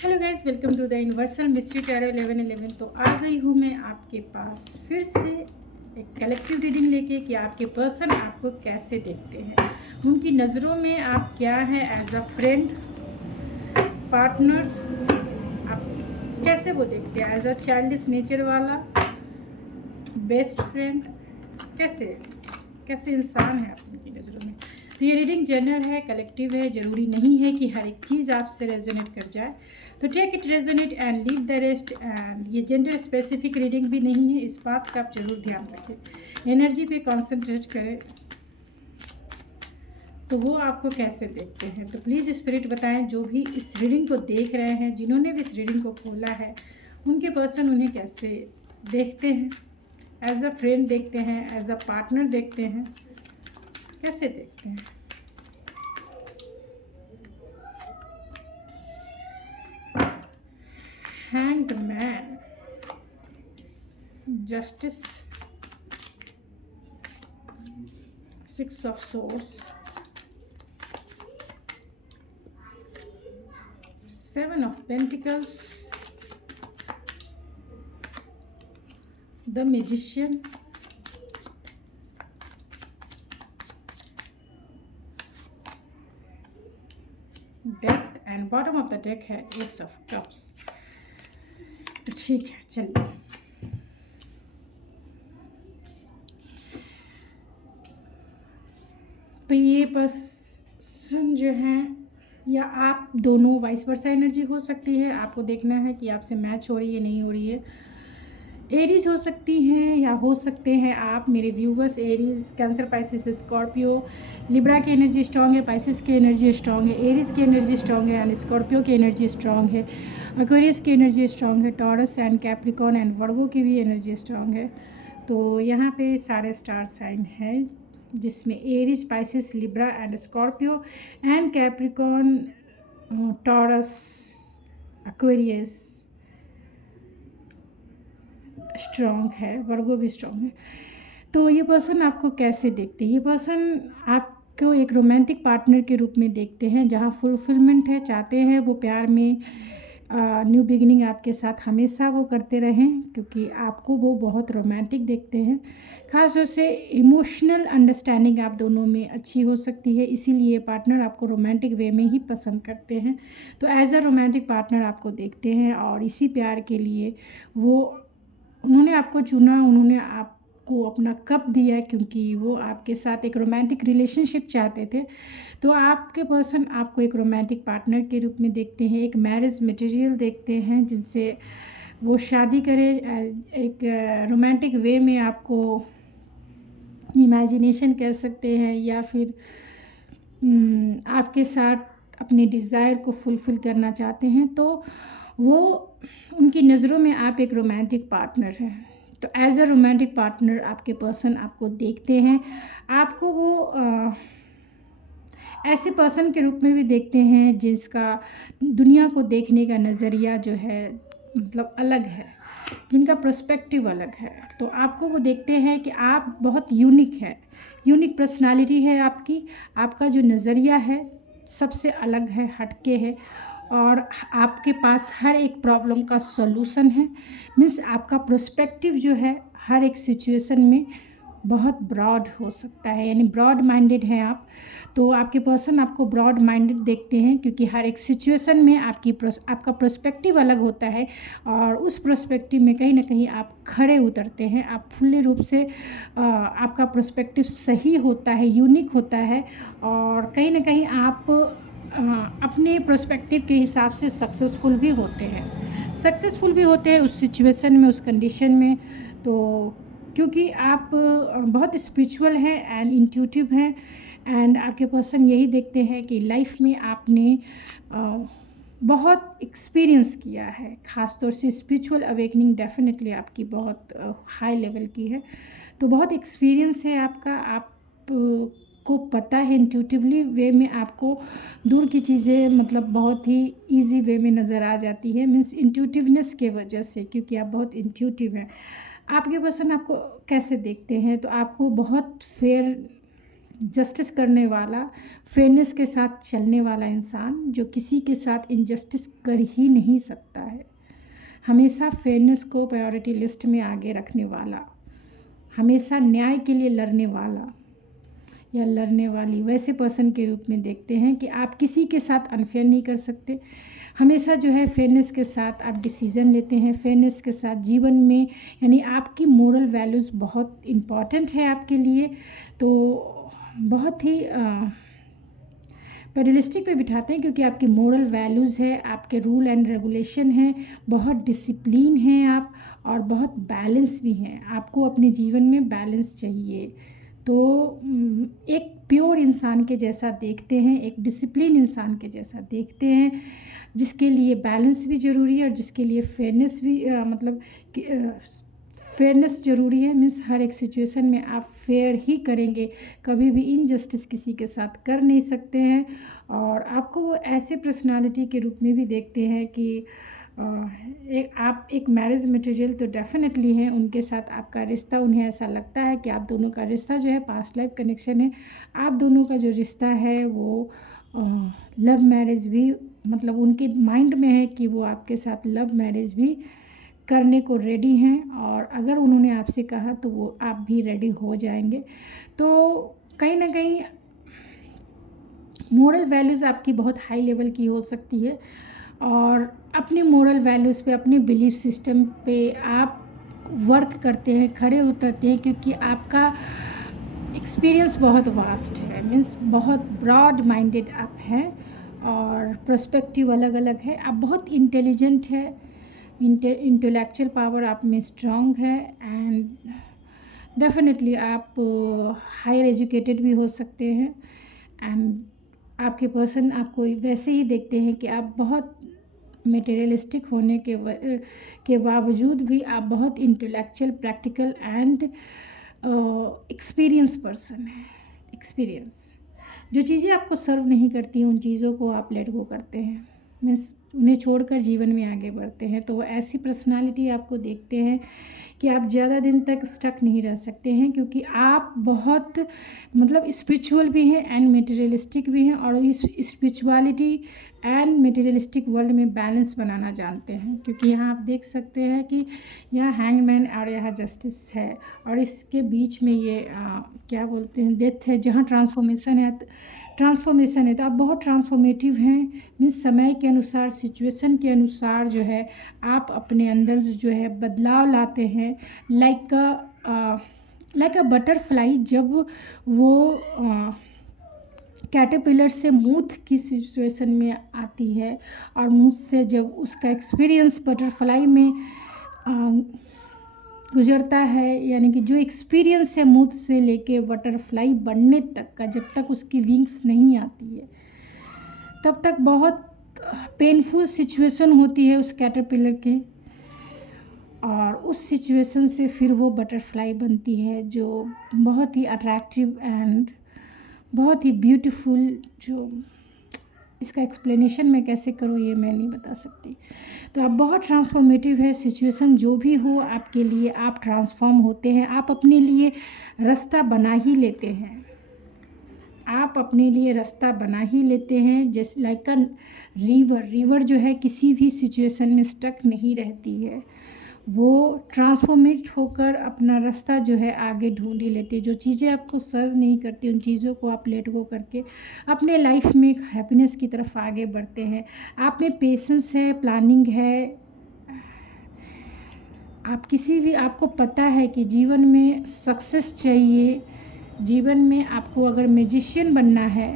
Hello guys, welcome to the universal mystery tarot 1111। तो आ गई हूँ मैं आपके पास फिर से एक कलेक्टिव रीडिंग लेके कि आपके पर्सन आपको कैसे देखते हैं, उनकी नज़रों में आप क्या हैं, एज अ फ्रेंड, पार्टनर, आप कैसे वो देखते हैं, एज अ चाइल्डिश नेचर वाला, बेस्ट फ्रेंड, कैसे कैसे इंसान है आप उनकी नज़रों में। तो ये रीडिंग जनरल है, कलेक्टिव है, ज़रूरी नहीं है कि हर एक चीज़ आपसे रेजोनेट कर जाए। तो take it resonate and leave the rest. And ये जेंडर स्पेसिफिक रीडिंग भी नहीं है, इस बात का आप जरूर ध्यान रखें। एनर्जी पे कॉन्सेंट्रेट करें तो वो आपको कैसे देखते हैं। तो प्लीज़ स्पिरिट बताएं, जो भी इस रीडिंग को देख रहे हैं, जिन्होंने भी इस रीडिंग को खोला है, उनके पर्सन उन्हें कैसे देखते हैं, एज अ फ्रेंड देखते हैं, एज अ पार्टनर देखते हैं, कैसे देखते हैं। Hanged man, justice, 6 of source, 7 of Pentacles, the Magician, Death, and bottom of the deck है Ace of Cups। तो ठीक है, चलिए। तो ये पर्सन जो है, या आप दोनों वाइस वर्सा एनर्जी हो सकती है। आपको देखना है कि आपसे मैच हो रही है, नहीं हो रही है। एरीज हो सकती हैं, या हो सकते हैं आप मेरे viewers Aries, cancer, Pisces, Scorpio, Libra की एनर्जी स्ट्रांग है, पाइसिस की एनर्जी स्ट्रांग है, एरीज की एनर्जी स्ट्रांग है एंड स्कॉर्पियो की एनर्जी स्ट्रांग है, एक्वेरियस की एनर्जी स्ट्रांग है, टॉरस एंड कैप्रिकॉन एंड वर्गो की भी एनर्जी स्ट्रांग है। तो यहाँ पे सारे स्टार साइन हैं, जिसमें Aries, Pisces, Libra and Scorpio and Capricorn, taurus, Aquarius strong है, वर्गो भी स्ट्रॉन्ग है। तो ये पर्सन आपको कैसे देखते हैं? ये पर्सन आपको एक रोमांटिक पार्टनर के रूप में देखते हैं, जहाँ फुलफिलमेंट है, चाहते हैं वो प्यार में न्यू बिगिनिंग आपके साथ हमेशा वो करते रहें, क्योंकि आपको वो बहुत रोमांटिक देखते हैं। ख़ास तौर से इमोशनल अंडरस्टैंडिंग आप दोनों में अच्छी हो सकती है, इसीलिए पार्टनर आपको रोमांटिक वे में ही पसंद करते हैं। तो एज अ रोमांटिक पार्टनर आपको देखते हैं, और इसी प्यार के लिए उन्होंने आपको चुना, उन्होंने आपको अपना कप दिया, क्योंकि वो आपके साथ एक रोमांटिक रिलेशनशिप चाहते थे। तो आपके पर्सन आपको एक रोमांटिक पार्टनर के रूप में देखते हैं, एक मैरिज मटेरियल देखते हैं, जिनसे वो शादी करें। एक रोमांटिक वे में आपको इमेजिनेशन कह सकते हैं, या फिर आपके साथ अपने डिज़ायर को फुलफ़िल करना चाहते हैं। तो वो उनकी नज़रों में आप एक रोमांटिक पार्टनर हैं। तो एज अ रोमांटिक पार्टनर आपके पर्सन आपको देखते हैं, आपको वो ऐसे पर्सन के रूप में भी देखते हैं जिसका दुनिया को देखने का नज़रिया जो है मतलब अलग है, जिनका पर्सपेक्टिव अलग है। तो आपको वो देखते हैं कि आप बहुत यूनिक है, यूनिक पर्सनालिटी है आपकी, आपका जो नज़रिया है सबसे अलग है, हटके है, और आपके पास हर एक प्रॉब्लम का सॉल्यूशन है। मीन्स आपका पर्सपेक्टिव जो है हर एक सिचुएशन में बहुत ब्रॉड हो सकता है, यानी ब्रॉड माइंडेड हैं आप। तो आपके पर्सन आपको ब्रॉड माइंडेड देखते हैं, क्योंकि हर एक सिचुएशन में आपका पर्सपेक्टिव अलग होता है, और उस पर्सपेक्टिव में कहीं ना कहीं आप खड़े उतरते हैं। आप फुल्ली रूप से आपका पर्सपेक्टिव सही होता है, यूनिक होता है, और कहीं ना कहीं आप अपने पर्सपेक्टिव के हिसाब से सक्सेसफुल भी होते हैं उस सिचुएशन में, उस कंडीशन में। तो क्योंकि आप बहुत स्पिरिचुअल हैं एंड इंट्यूटिव हैं, एंड आपके पर्सन यही देखते हैं कि लाइफ में आपने बहुत एक्सपीरियंस किया है, ख़ासतौर से स्पिरिचुअल अवेकनिंग डेफिनेटली आपकी बहुत हाई लेवल की है। तो बहुत एक्सपीरियंस है आपका, आप को पता है इंट्यूटिवली वे में आपको दूर की चीज़ें मतलब बहुत ही इजी वे में नज़र आ जाती है, मीन्स इंट्यूटिवनेस के वजह से, क्योंकि आप बहुत इंट्यूटिव हैं। आपके पर्सन आपको कैसे देखते हैं? तो आपको बहुत फेयर जस्टिस करने वाला, फेयरनेस के साथ चलने वाला इंसान, जो किसी के साथ इनजस्टिस कर ही नहीं सकता है। हमेशा फेयरनेस को प्रायोरिटी लिस्ट में आगे रखने वाला, हमेशा न्याय के लिए लड़ने वाला या लड़ने वाली वैसे पर्सन के रूप में देखते हैं कि आप किसी के साथ अनफेयर नहीं कर सकते। हमेशा जो है फेयरनेस के साथ आप डिसीज़न लेते हैं, फेयरनेस के साथ जीवन में, यानी आपकी मोरल वैल्यूज़ बहुत इम्पॉर्टेंट है आपके लिए। तो बहुत ही पेडलिस्टिक पे बिठाते हैं क्योंकि आपकी मोरल वैल्यूज़ है, आपके रूल एंड रेगुलेशन हैं, बहुत डिसिप्लिन हैं आप, और बहुत बैलेंस भी हैं। आपको अपने जीवन में बैलेंस चाहिए। तो एक प्योर इंसान के जैसा देखते हैं, एक डिसिप्लिन इंसान के जैसा देखते हैं, जिसके लिए बैलेंस भी ज़रूरी है और जिसके लिए फेयरनेस भी मतलब फेयरनेस ज़रूरी है। मीन्स हर एक सिचुएशन में आप फेयर ही करेंगे, कभी भी इनजस्टिस किसी के साथ कर नहीं सकते हैं। और आपको वो ऐसे पर्सनालिटी के रूप में भी देखते हैं कि आप एक मैरिज मटेरियल तो डेफिनेटली हैं, उनके साथ आपका रिश्ता, उन्हें ऐसा लगता है कि आप दोनों का रिश्ता जो है पास्ट लाइफ कनेक्शन है। आप दोनों का जो रिश्ता है वो लव मैरिज भी, मतलब उनके माइंड में है कि वो आपके साथ लव मैरिज भी करने को रेडी हैं, और अगर उन्होंने आपसे कहा तो वो आप भी रेडी हो जाएंगे। तो कहीं ना कहीं मोरल वैल्यूज़ आपकी बहुत हाई लेवल की हो सकती है, और अपनी मोरल वैल्यूज़ पे, अपने बिलीफ सिस्टम पे आप वर्क करते हैं, खड़े उतरते हैं, क्योंकि आपका एक्सपीरियंस बहुत वास्ट है। मीन्स बहुत ब्रॉड माइंडेड आप हैं और पर्सपेक्टिव अलग अलग है। आप बहुत इंटेलिजेंट है, इंटेलेक्चुअल पावर आप में स्ट्रॉन्ग है, एंड डेफिनेटली आप हायर एजुकेटेड भी हो सकते हैं। एंड आपके पर्सन आपको वैसे ही देखते हैं कि आप बहुत मटेरियलिस्टिक होने के बावजूद भी आप बहुत intellectual, practical and experience person है। एक्सपीरियंस, जो चीज़ें आपको सर्व नहीं करती उन चीज़ों को आप लेट गो करते हैं, मीन्स उन्हें छोड़कर जीवन में आगे बढ़ते हैं। तो वो ऐसी पर्सनालिटी आपको देखते हैं कि आप ज़्यादा दिन तक स्टक नहीं रह सकते हैं, क्योंकि आप बहुत मतलब स्पिरिचुअल भी हैं एंड मटेरियलिस्टिक भी हैं, और इस स्पिरिचुअलिटी एंड मटेरियलिस्टिक वर्ल्ड में बैलेंस बनाना जानते हैं। क्योंकि यहाँ आप देख सकते हैं कि यहाँ हैंगमैन और यहाँ जस्टिस है, और इसके बीच में ये क्या बोलते हैं, डेथ है, जहाँ ट्रांसफॉर्मेशन है। तो आप बहुत ट्रांसफॉर्मेटिव हैं। मीन्स समय के अनुसार, सिचुएशन के अनुसार जो है आप अपने अंदर जो है बदलाव लाते हैं। लाइक अ बटरफ्लाई, जब वो कैटरपिलर से मूथ की सिचुएशन में आती है, और मूथ से जब उसका एक्सपीरियंस बटरफ्लाई में गुजरता है, यानी कि जो एक्सपीरियंस है मूथ से लेके बटरफ्लाई बनने तक का, जब तक उसकी विंग्स नहीं आती है तब तक बहुत पेनफुल सिचुएशन होती है उस कैटरपिलर की, और उस सिचुएशन से फिर वो बटरफ्लाई बनती है, जो बहुत ही अट्रैक्टिव एंड बहुत ही ब्यूटीफुल। जो इसका एक्सप्लेनेशन मैं कैसे करूँ ये मैं नहीं बता सकती। तो आप बहुत ट्रांसफॉर्मेटिव है। सिचुएशन जो भी हो आपके लिए, आप ट्रांसफॉर्म होते हैं। आप अपने लिए रास्ता बना ही लेते हैं, आप अपने लिए रास्ता बना ही लेते हैं। जैसे लाइक अ रिवर जो है किसी भी सिचुएशन में स्टक नहीं रहती है, वो ट्रांसफॉर्मेट होकर अपना रास्ता जो है आगे ढूंढ ही लेती है। जो चीज़ें आपको सर्व नहीं करती उन चीज़ों को आप लेट गो करके अपने लाइफ में एक हैप्पीनेस की तरफ आगे बढ़ते हैं। आप में पेशेंस है, प्लानिंग है। आप आपको पता है कि जीवन में सक्सेस चाहिए, जीवन में आपको अगर मैजिशियन बनना है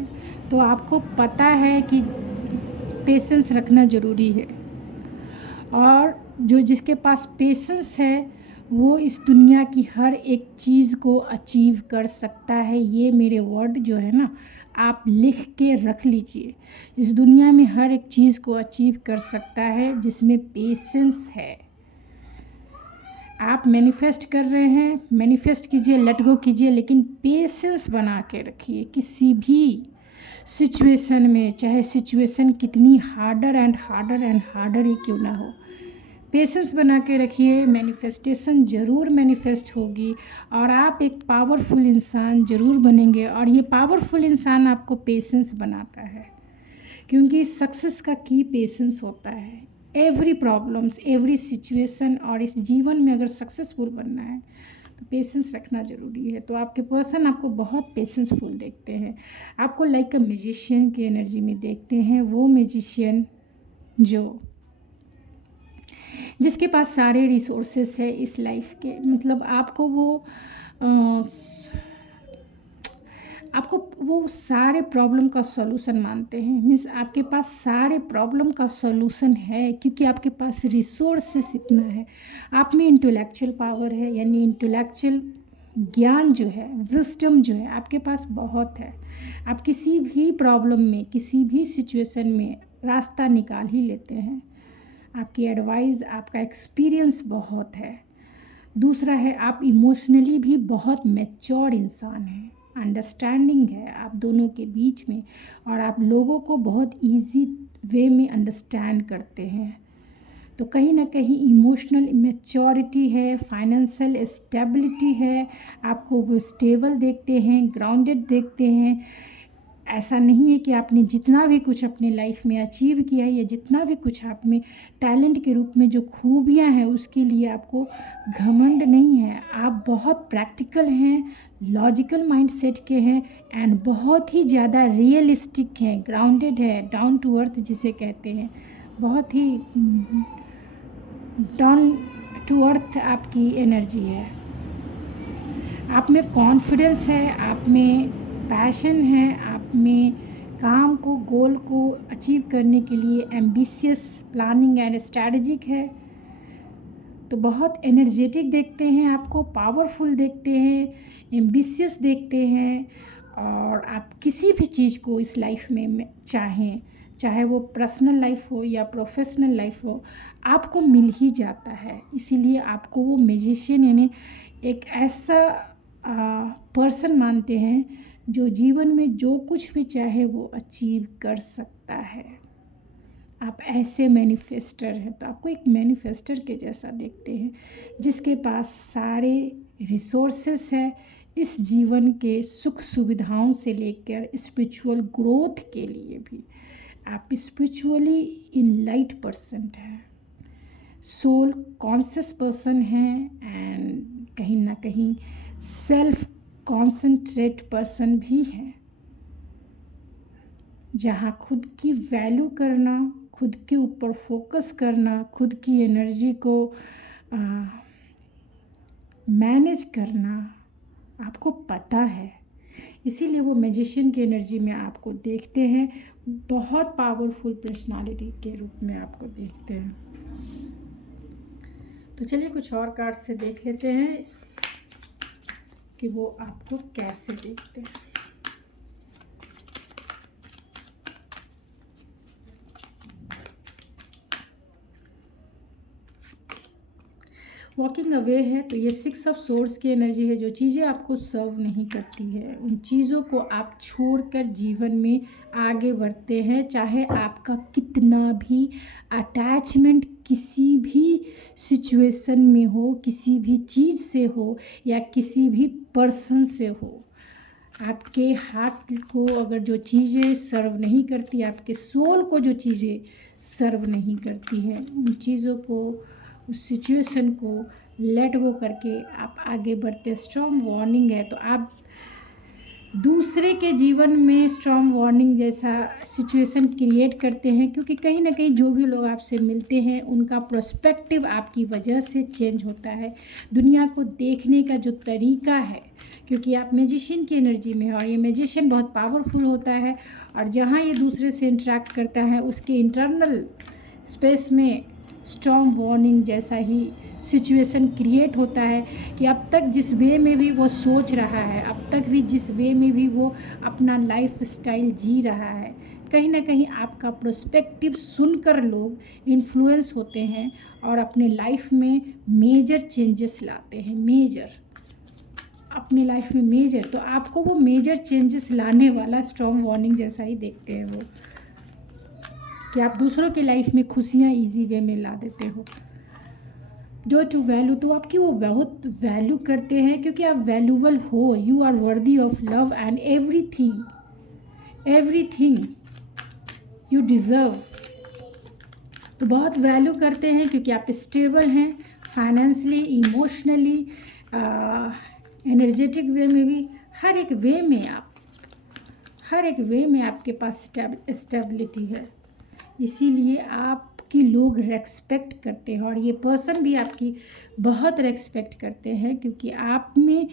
तो आपको पता है कि पेशेंस रखना ज़रूरी है, और जो जिसके पास पेशेंस है वो इस दुनिया की हर एक चीज़ को अचीव कर सकता है। ये मेरे वर्ड जो है ना, आप लिख के रख लीजिए। इस दुनिया में हर एक चीज़ को अचीव कर सकता है जिसमें पेशेंस है। आप मैनिफेस्ट कर रहे हैं, मैनिफेस्ट कीजिए, लेट गो कीजिए, लेकिन पेशेंस बना के रखिए किसी भी सिचुएशन में, चाहे सिचुएशन कितनी हार्डर एंड हार्डर ही क्यों ना हो। पेशेंस बना के रखिए, मैनिफेस्टेशन ज़रूर मैनिफेस्ट होगी और आप एक पावरफुल इंसान ज़रूर बनेंगे। और ये पावरफुल इंसान आपको पेशेंस बनाता है, क्योंकि सक्सेस का की पेशेंस होता है। एवरी प्रॉब्लम्स, एवरी सिचुएशन, और इस जीवन में अगर सक्सेसफुल बनना है तो पेशेंस रखना ज़रूरी है। तो आपके पर्सन आपको बहुत पेशेंसफुल देखते हैं, आपको लाइक अ मैजिशियन की एनर्जी में देखते हैं। वो मैजिशियन जिसके पास सारे रिसोर्सेस है इस लाइफ के, मतलब आपको वो सारे प्रॉब्लम का सॉल्यूशन मानते हैं। मीन्स आपके पास सारे प्रॉब्लम का सॉल्यूशन है, क्योंकि आपके पास रिसोर्सेस इतना है। आप में इंटेलेक्चुअल पावर है, यानी इंटेलेक्चुअल ज्ञान जो है, विजडम जो है आपके पास बहुत है। आप किसी भी प्रॉब्लम में, किसी भी सिचुएशन में रास्ता निकाल ही लेते हैं। आपकी एडवाइस, आपका एक्सपीरियंस बहुत है। दूसरा है, आप इमोशनली भी बहुत मैच्योर इंसान हैं, अंडरस्टैंडिंग है आप दोनों के बीच में, और आप लोगों को बहुत इजी वे में अंडरस्टैंड करते हैं। तो कहीं ना कहीं इमोशनल मैच्योरिटी है, फाइनेंशियल स्टेबिलिटी है, आपको वो स्टेबल देखते हैं, ग्राउंडेड देखते हैं। ऐसा नहीं है कि आपने जितना भी कुछ अपने लाइफ में अचीव किया है, या जितना भी कुछ आप में टैलेंट के रूप में जो खूबियां हैं, उसके लिए आपको घमंड नहीं है। आप बहुत प्रैक्टिकल हैं, लॉजिकल माइंडसेट के हैं, एंड बहुत ही ज़्यादा रियलिस्टिक हैं, ग्राउंडेड है, डाउन टू अर्थ जिसे कहते हैं। बहुत ही डाउन टू अर्थ आपकी एनर्जी है। आप में कॉन्फिडेंस है, आप में पैशन है, आप में काम को, गोल को अचीव करने के लिए एम्बिशियस प्लानिंग एंड स्ट्रैटेजिक है। तो बहुत एनर्जेटिक देखते हैं आपको, पावरफुल देखते हैं, एम्बिशियस देखते हैं। और आप किसी भी चीज़ को इस लाइफ में चाहें, चाहे वो पर्सनल लाइफ हो या प्रोफेशनल लाइफ हो, आपको मिल ही जाता है। इसीलिए आपको वो मैजिशियन यानी एक ऐसा पर्सन मानते हैं जो जीवन में जो कुछ भी चाहे वो अचीव कर सकता है। आप ऐसे मैनिफेस्टर हैं, तो आपको एक मैनिफेस्टर के जैसा देखते हैं, जिसके पास सारे रिसोर्सेस है इस जीवन के सुख सुविधाओं से लेकर स्पिरिचुअल ग्रोथ के लिए भी। आप स्पिरिचुअली इनलाइट पर्सन हैं, सोल कॉन्शियस पर्सन हैं, एंड कहीं ना कहीं सेल्फ कॉन्सेंट्रेट पर्सन भी हैं, जहाँ खुद की वैल्यू करना, खुद के ऊपर फोकस करना, खुद की एनर्जी को मैनेज करना आपको पता है। इसीलिए वो मैजिशियन की एनर्जी में आपको देखते हैं, बहुत पावरफुल पर्सनालिटी के रूप में आपको देखते हैं। तो चलिए कुछ और कार्ड से देख लेते हैं कि वो आपको कैसे देखते हैं। वॉकिंग अवे है, तो ये 6 ऑफ सोर्स की एनर्जी है। जो चीज़ें आपको सर्व नहीं करती है, उन चीज़ों को आप छोड़कर जीवन में आगे बढ़ते हैं, चाहे आपका कितना भी अटैचमेंट किसी भी सिचुएशन में हो, किसी भी चीज़ से हो या किसी भी पर्सन से हो। आपके हार्ट को अगर जो चीज़ें सर्व नहीं करती, आपके सोल को जो चीज़ें सर्व नहीं करती हैं, उन चीज़ों को, उस सिचुएशन को लेट गो करके आप आगे बढ़ते। स्ट्रॉन्ग वार्निंग है, तो आप दूसरे के जीवन में स्ट्रॉन्ग वार्निंग जैसा सिचुएशन क्रिएट करते हैं, क्योंकि कहीं ना कहीं जो भी लोग आपसे मिलते हैं उनका पर्सपेक्टिव आपकी वजह से चेंज होता है। दुनिया को देखने का जो तरीका है, क्योंकि आप मैजिशियन की एनर्जी में हैं और ये मैजिशियन बहुत पावरफुल होता है, और जहाँ ये दूसरे से इंटरेक्ट करता है उसके इंटरनल स्पेस में स्ट्रॉन्ग वार्निंग जैसा ही सिचुएशन क्रिएट होता है कि अब तक जिस वे में भी वो सोच रहा है, अब तक भी जिस वे में भी वो अपना लाइफ स्टाइल जी रहा है, कहीं ना कहीं आपका पर्सपेक्टिव सुनकर लोग इन्फ्लुएंस होते हैं और अपने लाइफ में मेजर चेंजेस लाते हैं। मेजर अपने लाइफ में मेजर, तो आपको वो मेजर चेंजेस लाने वाला स्ट्रॉन्ग वार्निंग जैसा ही देखते हैं वो, कि आप दूसरों के लाइफ में खुशियाँ इजी वे में ला देते हो। जो टू वैल्यू, तो आपकी वो बहुत वैल्यू करते हैं क्योंकि आप वैल्यूबल हो, you are worthy of love and everything you deserve. तो बहुत वैल्यू करते हैं क्योंकि आप स्टेबल हैं फाइनेंशियली, इमोशनली, एनर्जेटिक वे में भी, हर एक वे में आपके पास स्टेबिलिटी है। इसीलिए आपकी लोग रेस्पेक्ट करते हैं और ये पर्सन भी आपकी बहुत रेस्पेक्ट करते हैं क्योंकि आप में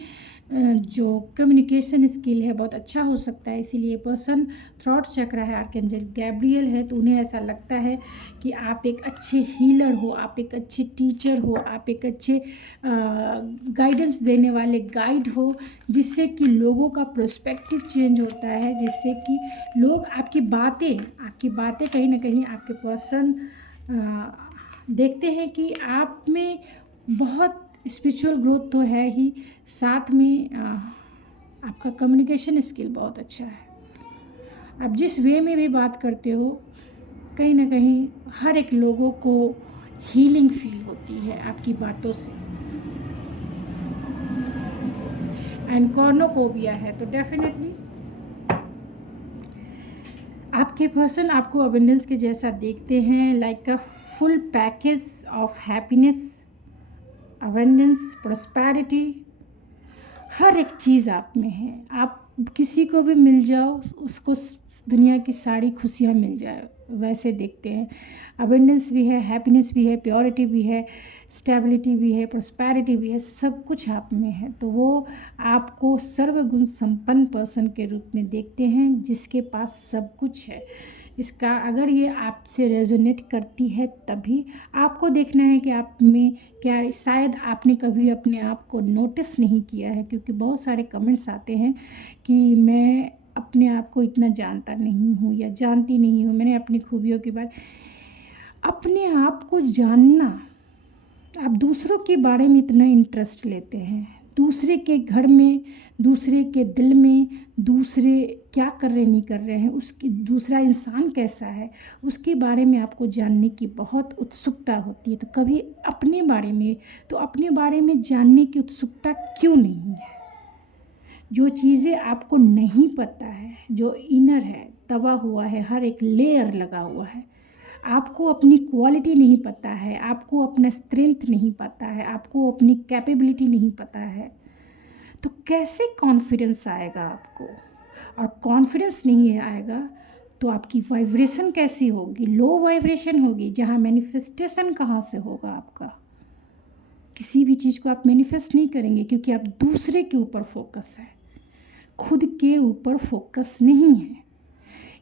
जो कम्युनिकेशन स्किल है बहुत अच्छा हो सकता है। इसीलिए पर्सन थ्रॉट चक्र है, आर्कएंजल गैब्रियल है, तो उन्हें ऐसा लगता है कि आप एक अच्छे हीलर हो, आप एक अच्छे टीचर हो, आप एक अच्छे गाइडेंस देने वाले गाइड हो, जिससे कि लोगों का पर्सपेक्टिव चेंज होता है, जिससे कि लोग आपकी बातें कहीं ना कहीं आपके पर्सन देखते हैं कि आप में बहुत स्पिरिचुअल ग्रोथ तो है ही, साथ में आपका कम्युनिकेशन स्किल बहुत अच्छा है। आप जिस वे में भी बात करते हो, कहीं ना कहीं हर एक लोगों को हीलिंग फील होती है आपकी बातों से। एंड कॉर्नोकोबिया है, तो डेफिनेटली आपके पर्सन आपको अबंडेंस के जैसा देखते हैं, like a full package of happiness, abundance, prosperity, हर एक चीज़ आप में है। आप किसी को भी मिल जाओ, उसको दुनिया की सारी खुशियाँ मिल जाए, वैसे देखते हैं। अबंडेंस भी है, हैप्पीनेस भी है, प्योरिटी भी है, स्टेबिलिटी भी है, प्रोस्पैरिटी भी है, सब कुछ आप में है। तो वो आपको सर्वगुण संपन्न पर्सन के रूप में देखते हैं, जिसके पास सब कुछ है। इसका अगर ये आपसे रेजोनेट करती है तभी आपको देखना है कि आप में क्या, शायद आपने कभी अपने आप को नोटिस नहीं किया है, क्योंकि बहुत सारे कमेंट्स आते हैं कि मैं अपने आप को इतना जानता नहीं हूँ या जानती नहीं हूँ, मैंने अपनी खूबियों के बारे। अपने आप को जानना, आप दूसरों के बारे में इतना इंटरेस्ट लेते हैं, दूसरे के घर में, दूसरे के दिल में, दूसरे क्या कर रहे नहीं कर रहे हैं, उसकी दूसरा इंसान कैसा है, उसके बारे में आपको जानने की बहुत उत्सुकता होती है। तो कभी अपने बारे में जानने की उत्सुकता क्यों नहीं है? जो चीज़ें आपको नहीं पता है, जो इनर है, दबा हुआ है, हर एक लेयर लगा हुआ है, आपको अपनी क्वालिटी नहीं पता है, आपको अपना स्ट्रेंथ नहीं पता है, आपको अपनी कैपेबिलिटी नहीं पता है, तो कैसे कॉन्फिडेंस आएगा आपको? और कॉन्फिडेंस नहीं आएगा तो आपकी वाइब्रेशन कैसी होगी? लो वाइब्रेशन होगी, जहाँ मैनिफेस्टेशन कहाँ से होगा आपका? किसी भी चीज़ को आप मैनिफेस्ट नहीं करेंगे क्योंकि आप दूसरे के ऊपर फोकस है, खुद के ऊपर फोकस नहीं है।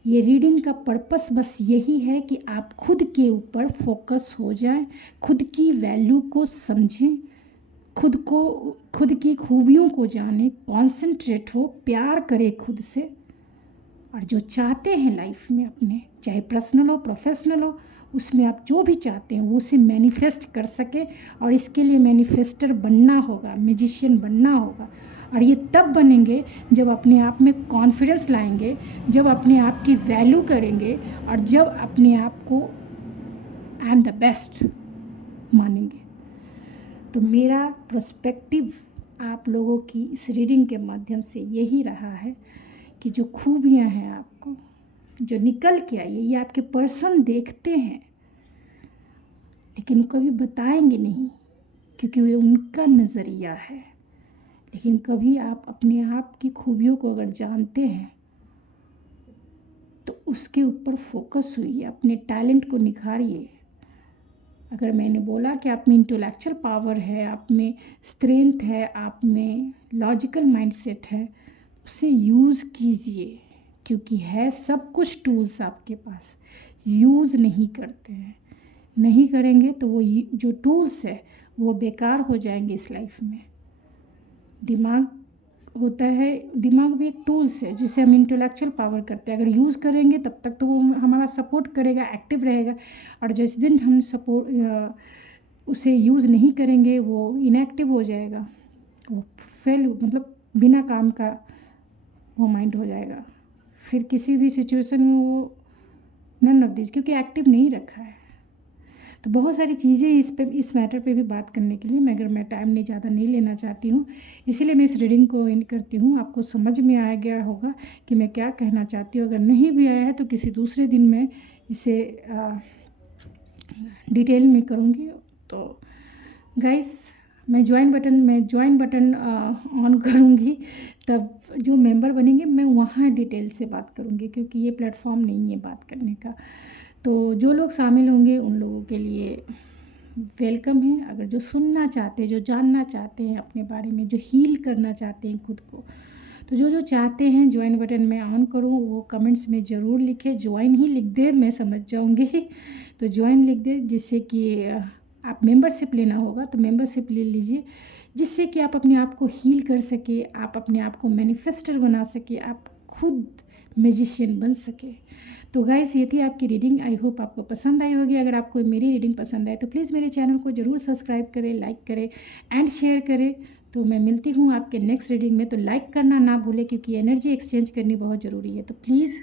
ये रीडिंग का पर्पस बस यही है कि आप खुद के ऊपर फोकस हो जाएं, खुद की वैल्यू को समझें, खुद की खूबियों को जानें, कॉन्सेंट्रेट हो, प्यार करें खुद से, और जो चाहते हैं लाइफ में अपने, चाहे पर्सनल हो प्रोफेशनल हो, उसमें आप जो भी चाहते हैं वो उसे मैनिफेस्ट कर सकें। और इसके लिए मैनिफेस्टर बनना होगा, मैजिशियन बनना होगा। और ये तब बनेंगे जब अपने आप में कॉन्फिडेंस लाएंगे, जब अपने आप की वैल्यू करेंगे, और जब अपने आप को आई एम द बेस्ट मानेंगे। तो मेरा पर्सपेक्टिव आप लोगों की इस रीडिंग के माध्यम से यही रहा है कि जो खूबियाँ हैं आपको, जो निकल के आई है, ये आपके पर्सन देखते हैं लेकिन कभी बताएंगे नहीं क्योंकि ये उनका नज़रिया है। लेकिन कभी आप अपने आप की खूबियों को अगर जानते हैं तो उसके ऊपर फोकस हुई, अपने टैलेंट को निखारिए। अगर मैंने बोला कि आप में इंटेलेक्चुअल पावर है, आप में स्ट्रेंथ है, आप में लॉजिकल माइंडसेट है, उसे यूज़ कीजिए, क्योंकि है सब कुछ टूल्स आपके पास, यूज़ नहीं करते हैं। नहीं करेंगे तो वो जो टूल्स है वो बेकार हो जाएंगे इस लाइफ में। दिमाग होता है, दिमाग भी एक टूल्स है जिसे हम इंटेलेक्चुअल पावर करते हैं। अगर यूज़ करेंगे तब तक तो वो हमारा सपोर्ट करेगा, एक्टिव रहेगा, और जिस दिन हम उसे यूज़ नहीं करेंगे वो इनएक्टिव हो जाएगा, वो फेल, मतलब बिना काम का वो माइंड हो जाएगा। फिर किसी भी सिचुएशन में वो नन ऑफ दिस, क्योंकि एक्टिव नहीं रखा है। तो बहुत सारी चीज़ें इस मैटर पे भी बात करने के लिए, मगर मैं टाइम नहीं ज़्यादा नहीं लेना चाहती हूँ, इसीलिए मैं इस रीडिंग को एंड करती हूँ। आपको समझ में आ गया होगा कि मैं क्या कहना चाहती हूँ। अगर नहीं भी आया है तो किसी दूसरे दिन मैं इसे डिटेल में करूँगी। तो गाइस, मैं ज्वाइन बटन ऑन करूँगी, तब जो मेंबर बनेंगे मैं वहाँ डिटेल से बात करूँगी, क्योंकि ये प्लेटफॉर्म नहीं है बात करने का। तो जो लोग शामिल होंगे उन लोगों के लिए वेलकम है। अगर जो सुनना चाहते हैं, जो जानना चाहते हैं अपने बारे में, जो हील करना चाहते हैं खुद को, तो जो चाहते हैं ज्वाइन बटन मैं ऑन करूँ, वो कमेंट्स में ज़रूर लिखे। ज्वाइन ही लिख दे, मैं समझ जाऊँगी। तो ज्वाइन लिख दे, जिससे कि आप मेंबरशिप लेना होगा तो मेंबरशिप ले लीजिए, जिससे कि आप अपने आप को हील कर सके, आप अपने आप को मैनिफेस्टर बना सके, आप खुद मैजिशियन बन सके। तो गाइस, ये थी आपकी रीडिंग। आई होप आपको पसंद आई होगी। अगर आपको मेरी रीडिंग पसंद आए तो प्लीज़ मेरे चैनल को ज़रूर सब्सक्राइब करें, लाइक करें एंड शेयर करें। तो मैं मिलती हूँ आपके नेक्स्ट रीडिंग में। तो लाइक करना ना भूलें, क्योंकि एनर्जी एक्सचेंज करनी बहुत ज़रूरी है। तो प्लीज़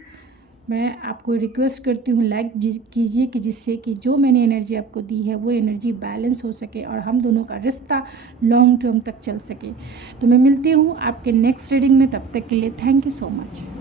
मैं आपको रिक्वेस्ट करती हूँ, लाइक कीजिए, कि जिससे कि जो मैंने एनर्जी आपको दी है वो एनर्जी बैलेंस हो सके और हम दोनों का रिश्ता लॉन्ग टर्म तक चल सके। तो मैं मिलती हूँ आपके नेक्स्ट रीडिंग में। तब तक के लिए थैंक यू सो मच।